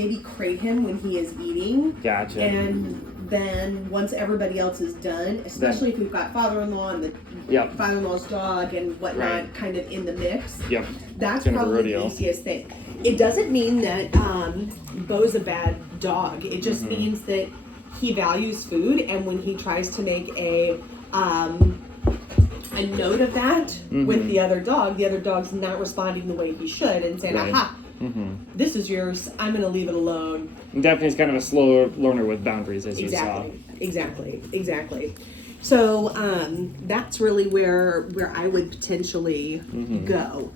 maybe crate him when he is eating. Gotcha. And then once everybody else is done, especially if we've got father-in-law and the father-in-law's dog and whatnot kind of in the mix, that's probably the easiest thing. It doesn't mean that Beau's a bad dog. It just means that he values food, and when he tries to make a note of that with the other dog's not responding the way he should and saying, aha, this is yours, I'm going to leave it alone. And Daphne's kind of a slow learner with boundaries, as you saw. Exactly. So that's really where I would potentially go.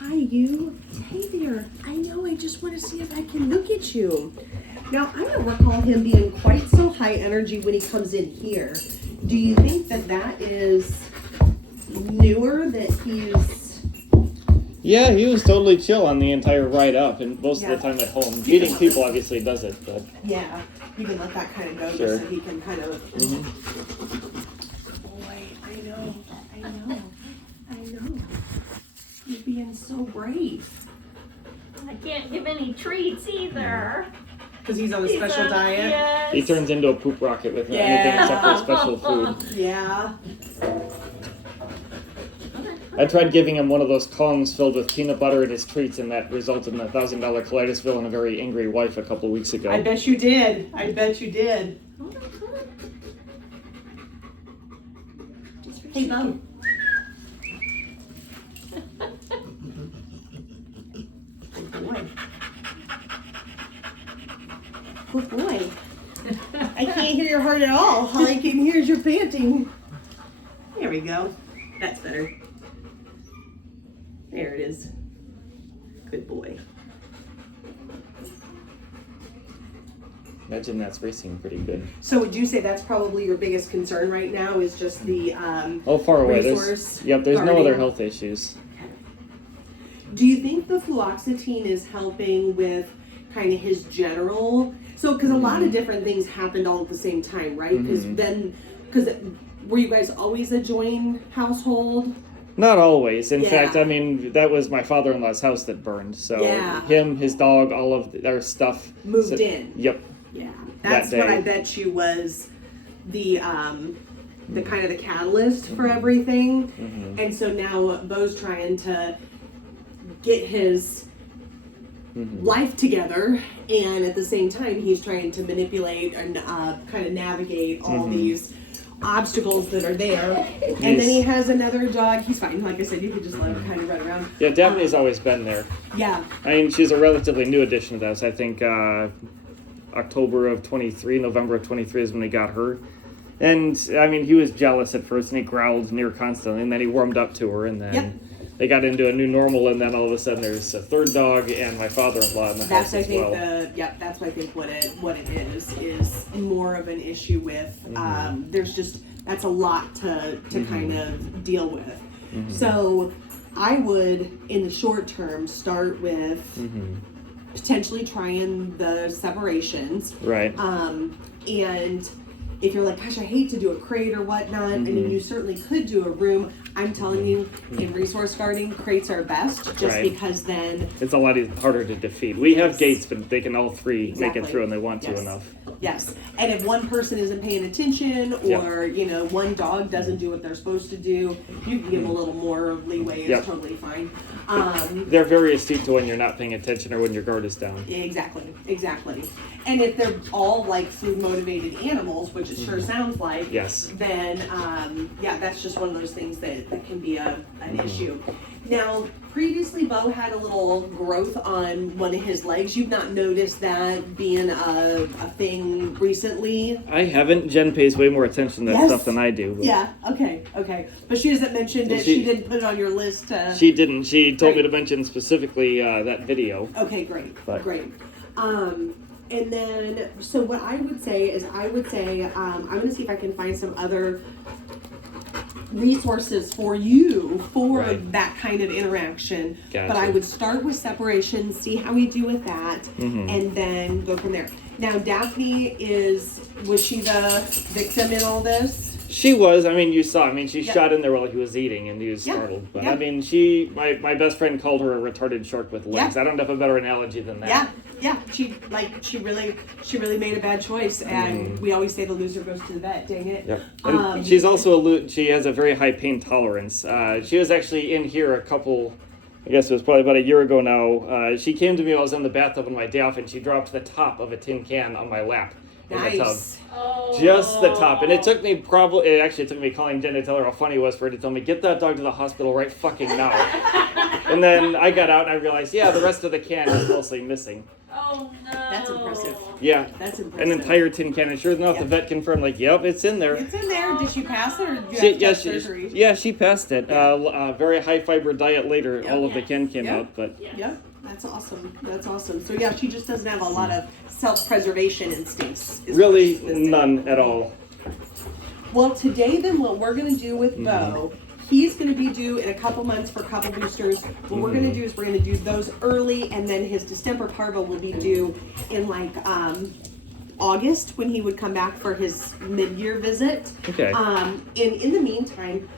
Hi, you. Hey there. I know, I just want to see if I can look at you. Now, I don't recall him being quite so high energy when he comes in here. Do you think that is newer, that he's... Yeah, he was totally chill on the entire ride up, and most of the time at home. Meeting people obviously does it, but... Yeah, you can let that kind of go just so he can kind of... Boy, I know. You're being so brave. I can't give any treats either. Because he's on a special diet? Yes. He turns into a poop rocket with anything except for special food. Yeah. I tried giving him one of those Kongs filled with peanut butter and his treats, and that resulted in a $1,000 colitis bill and a very angry wife a couple weeks ago. I bet you did. Hey, Beau. Good boy. I can't hear your heart at all. All I can hear is your panting. There we go. That's better. There it is. Good boy. Imagine that's racing pretty good. So would you say that's probably your biggest concern right now, is just the far away. resource? There's no other health issues. Do you think the fluoxetine is helping with kind of his general... So, because a lot of different things happened all at the same time, right? Because were you guys always a joint household? Not always. In fact, I mean, that was my father-in-law's house that burned. So him, his dog, all of their stuff moved in. Yep. Yeah, that's what I bet you was the kind of the catalyst for everything. And so now Beau's trying to get his life together, and at the same time he's trying to manipulate and kind of navigate all these obstacles that are there. And then he has another dog. He's fine. Like I said, you could just let him kind of run around. Yeah, Daphne's always been there. Yeah. I mean, she's a relatively new addition to us. I think October of 23, November of 23 is when we got her. And, I mean, he was jealous at first, and he growled near constantly, and then he warmed up to her, and then they got into a new normal, and then all of a sudden there's a third dog and my father-in-law in the house as well. That's I think what it is more of an issue with. There's just, that's a lot to kind of deal with. So I would, in the short term, start with potentially trying the separations. Right. And if you're like, gosh, I hate to do a crate or whatnot, I mean, you certainly could do a room. I'm telling you, in resource guarding, crates are best, just because then... It's a lot harder to defeat. We have gates, but they can all three make it through, and they want to enough. Yes, and if one person isn't paying attention, or, one dog doesn't do what they're supposed to do, you can give them a little more leeway. It's totally fine. They're very astute to when you're not paying attention or when your guard is down. Exactly. And if they're all like food motivated animals, which it sure sounds like, then that's just one of those things that can be an issue. Now, previously Beau had a little growth on one of his legs. You've not noticed that being a thing recently? I haven't. Jen pays way more attention to that stuff than I do. But. Yeah, okay. But she hasn't mentioned it. She didn't put it on your list. She didn't. She told me to mention specifically that video. Okay, great. And then, so what I would say is, I'm going to see if I can find some other resources for you for that kind of interaction. Gotcha. But I would start with separation, see how we do with that, and then go from there. Now, Daphne was she the victim in all this? She was. I mean, you saw. I mean, she Yep. shot in there while he was eating, and he was Yep. startled. But Yep. I mean, my best friend called her a retarded shark with legs. Yeah. I don't have a better analogy than that. Yeah. She really made a bad choice, and we always say the loser goes to the vet. Dang it. Yep. And she's also she has a very high pain tolerance. She was actually in here I guess it was probably about a year ago now. She came to me while I was in the bathtub on my day off, and she dropped the top of a tin can on my lap in the tub. Nice. Oh. Just the top. And it took me calling Jen to tell her how funny it was for her to tell me, get that dog to the hospital right fucking now. And then I got out and I realized, the rest of the can is mostly missing. Oh no. That's impressive. Yeah. That's impressive. An entire tin can. And sure enough, the vet confirmed, yep, it's in there. It's in there. Did she pass it, or did you have to have surgery? She passed it. Very high fiber diet later. Yep. All of the can came Yep. out, but Yep. That's awesome. So yeah, she just doesn't have a lot of self-preservation instincts. is what really she's missing. none at all. Well, today then what we're going to do with Beau, he's going to be due in a couple months for a couple boosters. What we're going to do is we're going to do those early, and then his distemper parvo will be due in like August, when he would come back for his mid-year visit. Okay. And in the meantime,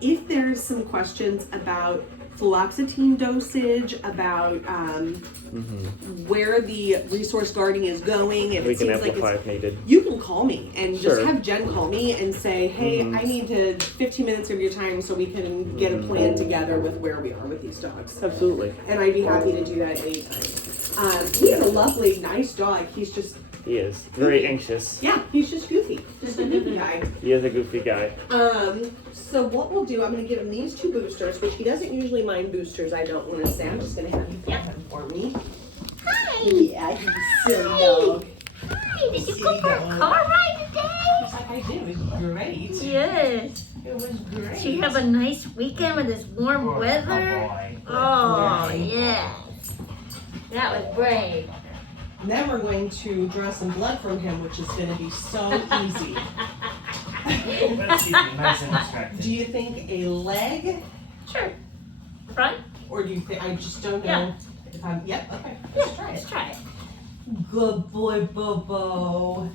if there's some questions about fluoxetine dosage, about where the resource guarding is going, if We it can seems like amplify it's, if needed. you can call me and just Sure. have Jen call me and say, hey, I need 15 minutes of your time so we can get a plan together with where we are with these dogs. Absolutely. And I'd be happy to do that anytime. He's a lovely, nice dog. He's just, He is. Very anxious. he's just goofy. Just a goofy guy. He is a goofy guy. So what we'll do, I'm going to give him these 2 boosters, which he doesn't usually mind boosters, I don't want to say. I'm just going to have you pet him for me. Hi. Yeah, he's a silly dog. Hi. Did you go for a car ride today? Just like I did. It was great. Yes. It was great. Did you have a nice weekend with this warm weather? Oh, yes. That was great. Then we're going to draw some blood from him, which is going to be so easy. Let's keep it nice and distracted. Do you think a leg, Sure. Front? or do you think, I just don't know Yeah. if I'm, yep, okay, Yeah, let's try it. let's try it. Good boy, Bobo.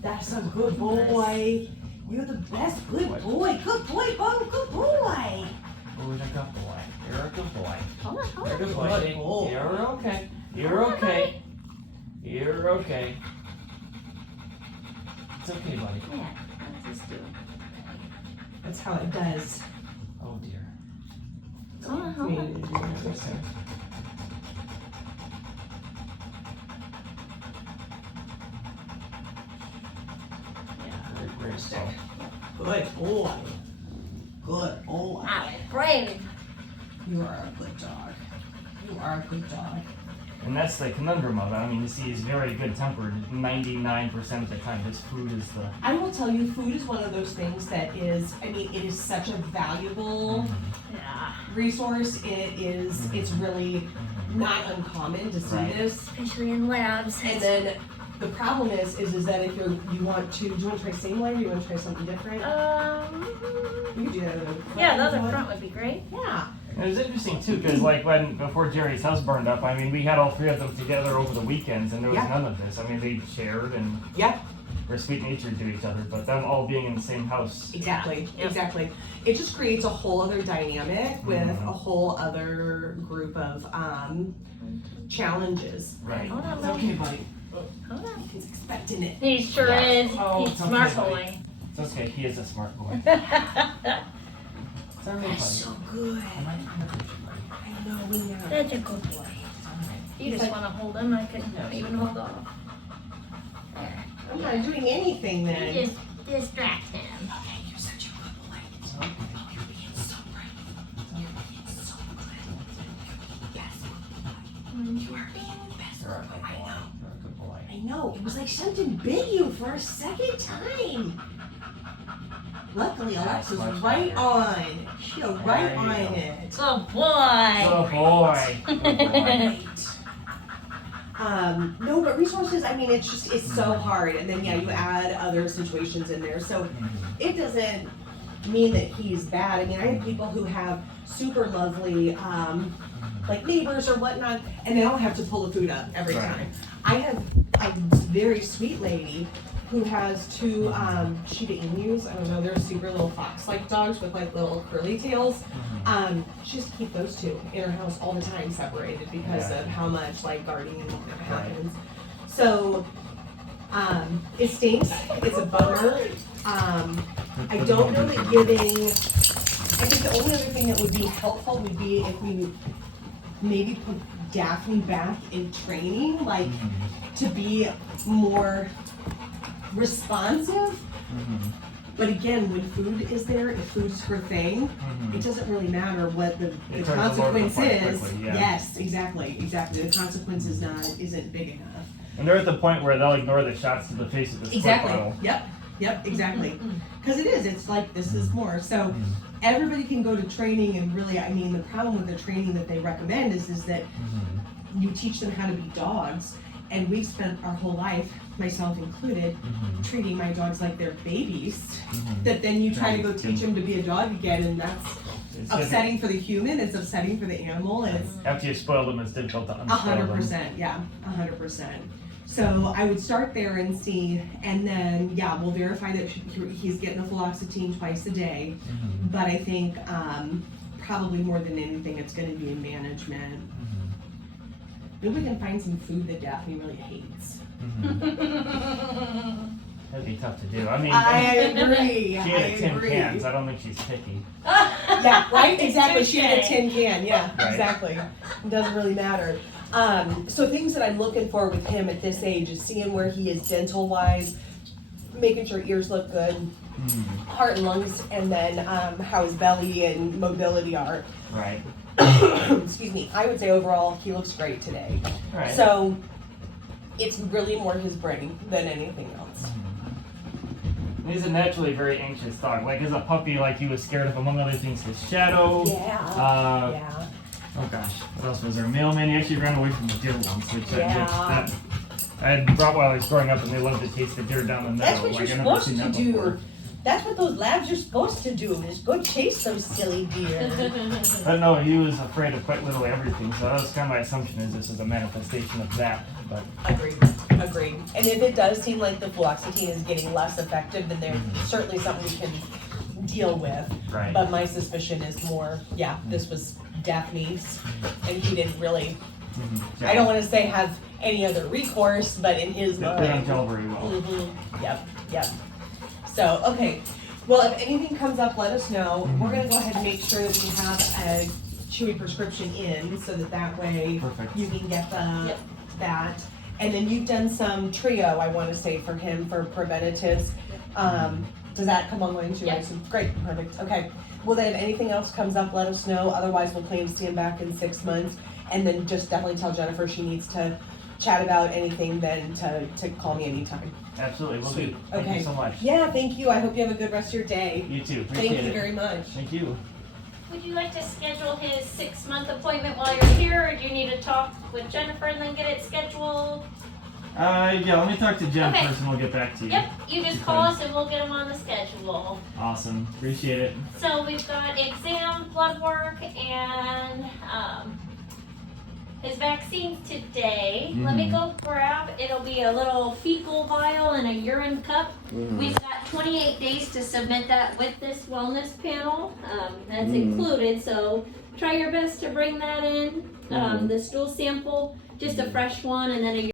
That's a good boy. You're the best. Good boy. Good boy, Bo. Good boy. Who's a good boy? You're a good boy. Hold on, hold You're a on. good boy. Good boy. You're okay. You're okay. You're okay. It's okay, buddy. Yeah, let's just do it. That's how it does. Oh dear. Hold on, hold on. Very slow. Good boy. Good boy. I was brave. You are a good dog. You are a good dog. And that's the conundrum of it. I mean, you see, he's very good tempered 99% of the time. His food is the. I will tell you, food is one of those things that is, I mean, it is such a valuable Yeah. resource. It is, it's really not uncommon to see Right. this. Especially in labs. And then the problem is that if do you want to try same leg or you want to try something different? You could do that. Yeah, the other front would be great. Yeah. It was interesting too, because like before Jerry's house burned up, I mean, we had all 3 of them together over the weekends, and there was Yeah. none of this. I mean, they shared and Yeah. were sweet-natured to each other, but them all being in the same house. Exactly. Yep. Exactly. It just creates a whole other dynamic with Mhm. a whole other group of challenges. Right. Hold on, It's buddy. okay, buddy. Hold on. He's expecting it. He sure Yeah. is. Oh, He's it's a okay, smart buddy. boy. It's okay. He is a smart boy. It's all right, buddy. So good. I might hurt you, buddy. I know we know. That's a good boy. It's all right. You just want to hold him. I couldn't even hold off. There. I'm not doing anything You then. just distract him. Okay, you're such a good boy. It's okay. Oh, you're being so brave. You're being so good. You're the best boy. You are being the best You're a boy. good I boy. know. You're a good boy. I know. It was like something bit you for a second time. Luckily, That's Alexa's much right better. on. She's right There you on go. it. Good boy. Good boy. Good boy. Right. No, but resources, I mean, it's so hard. And then, yeah, you add other situations in there. So it doesn't mean that he's bad. I mean, I have people who have super lovely like neighbors or whatnot, and they don't have to pull the food up every Right. time. I have a very sweet lady who has two Shiba Inus. I don't know, they're super little fox-like dogs with like little curly tails. She has to keep those two in her house all the time separated because Yeah. of how much like guarding happens. So it stinks. It's a bummer. I don't know that giving. I think the only other thing that would be helpful would be if we maybe put Daphne back in training, like to be more responsive. But again, when food is there, if food's her thing, it doesn't really matter what the It turns consequence the load quite is. quickly, yeah. Yes, exactly. The consequence isn't big enough. And they're at the point where they'll ignore the shots to the face of the split Exactly. bottle. Yep, exactly. Because it's like, this is more. So everybody can go to training, and really, I mean, the problem with the training that they recommend is that you teach them how to be dogs. And we've spent our whole life, myself included, treating my dogs like they're babies. That then you try to go teach them to be a dog again, and that's It's upsetting for the human, it's upsetting for the animal, and it's After you spoil them, it's difficult to unspoil them. 100%, yeah, 100%. So I would start there and see, and then, yeah, we'll verify that he's getting the fluoxetine twice a day. But I think probably more than anything, it's gonna be in management. Maybe we can find some food that Daphne really hates. That'd be tough to do. I mean, I agree, she I had tin agree. cans. I don't think she's picky. Yeah, right, exactly, she had a Touche. tin can, yeah, Right. exactly. It doesn't really matter. So things that I'm looking for with him at this age is seeing where he is dental wise, making sure ears look good, heart and lungs, and then how his belly and mobility are. Right. Excuse me. I would say overall he looks great today. Right. So it's really more his brain than anything else. He's a naturally very anxious dog. Like as a puppy, like he was scared of, among other things, his shadow. Yeah. Yeah. Oh gosh, what else was there? Mailman. He actually ran away from the deer once, which Yeah. I had Rottweilers growing up, and they loved to taste the deer down the middle. That's what like, you're I've never supposed seen to that do. before. That's what those labs are supposed to do, is go chase those silly deer. But no, he was afraid of quite literally everything. So that was kind of my assumption, is this is a manifestation of that. But Agreed. And if it does seem like the fluoxetine is getting less effective, then there's certainly something we can deal with. right. But my suspicion is more, yeah, this was Daphne's, and he didn't really, I don't want to say have any other recourse, but in his They don't mind. gel very well. Yep. So, okay, well, if anything comes up, let us know. We're gonna go ahead and make sure that we have a Chewy prescription in, so that way Perfect. you can get Yep. that. And then you've done some trio, I wanna say, for him for preventatives. Does that come online too? Yep. So, great, perfect, okay. Well, then if anything else comes up, let us know. Otherwise, we'll plan to see him back in 6 months. And then just definitely tell Jennifer she needs to chat about anything, then to call me anytime. Absolutely, we'll do. Sweet. Thank Okay. you so much. Yeah, thank you. I hope you have a good rest of your day. You too. Appreciate Thank you it. very much. Thank you. Would you like to schedule his 6-month appointment while you're here, or do you need to talk with Jennifer and then get it scheduled? Yeah, let me talk to Jen Okay. first, and we'll get back to you. Yep, you just call us and we'll get him on the schedule. Awesome. Appreciate it. So we've got exam, blood work, and his vaccines today. Let me go grab, it'll be a little fecal vial and a urine cup. We've got 28 days to submit that with this wellness panel. That's included, so try your best to bring that in. The stool sample, just a fresh one, and then a